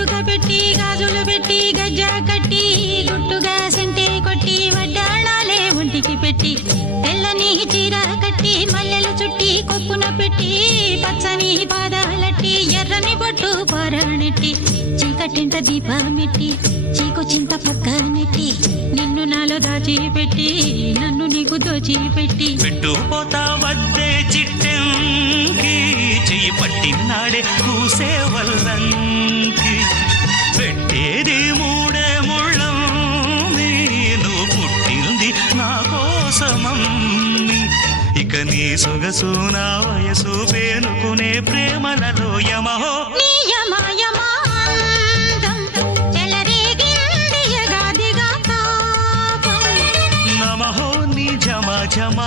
కాటుక పెట్టి గాజులు పెట్టి గజ్జా కట్టి గుట్టుగా సెంటే కొట్టి వడ్డాణాలే ఒంటికి పెట్టి తెల్లని చీర కట్టి మల్లెలు చుట్టి కొప్పున పెట్టి పచ్చని పాదాలట్టి ఎర్రని బొట్టు పారాణెట్టి చీకటింట దీపమెట్టి చీకు చింత పక్క నెట్టి నిన్ను నాలో దాచిపెట్టి నన్ను నీకు దోచిపెట్టి పెట్టుపోతా వద్దే చిట్టెంకి చెయ్యి పట్టినాడే కూసే వల్లంకి పెట్టేది మూడే ముళ్ళం నువ్వు పుట్టింది నా కోసమమ్మి ఇక నీ సొగసు నా వయసు పేనుకునే ప్రేమలలో యమహో నమహో నీ జమా జమా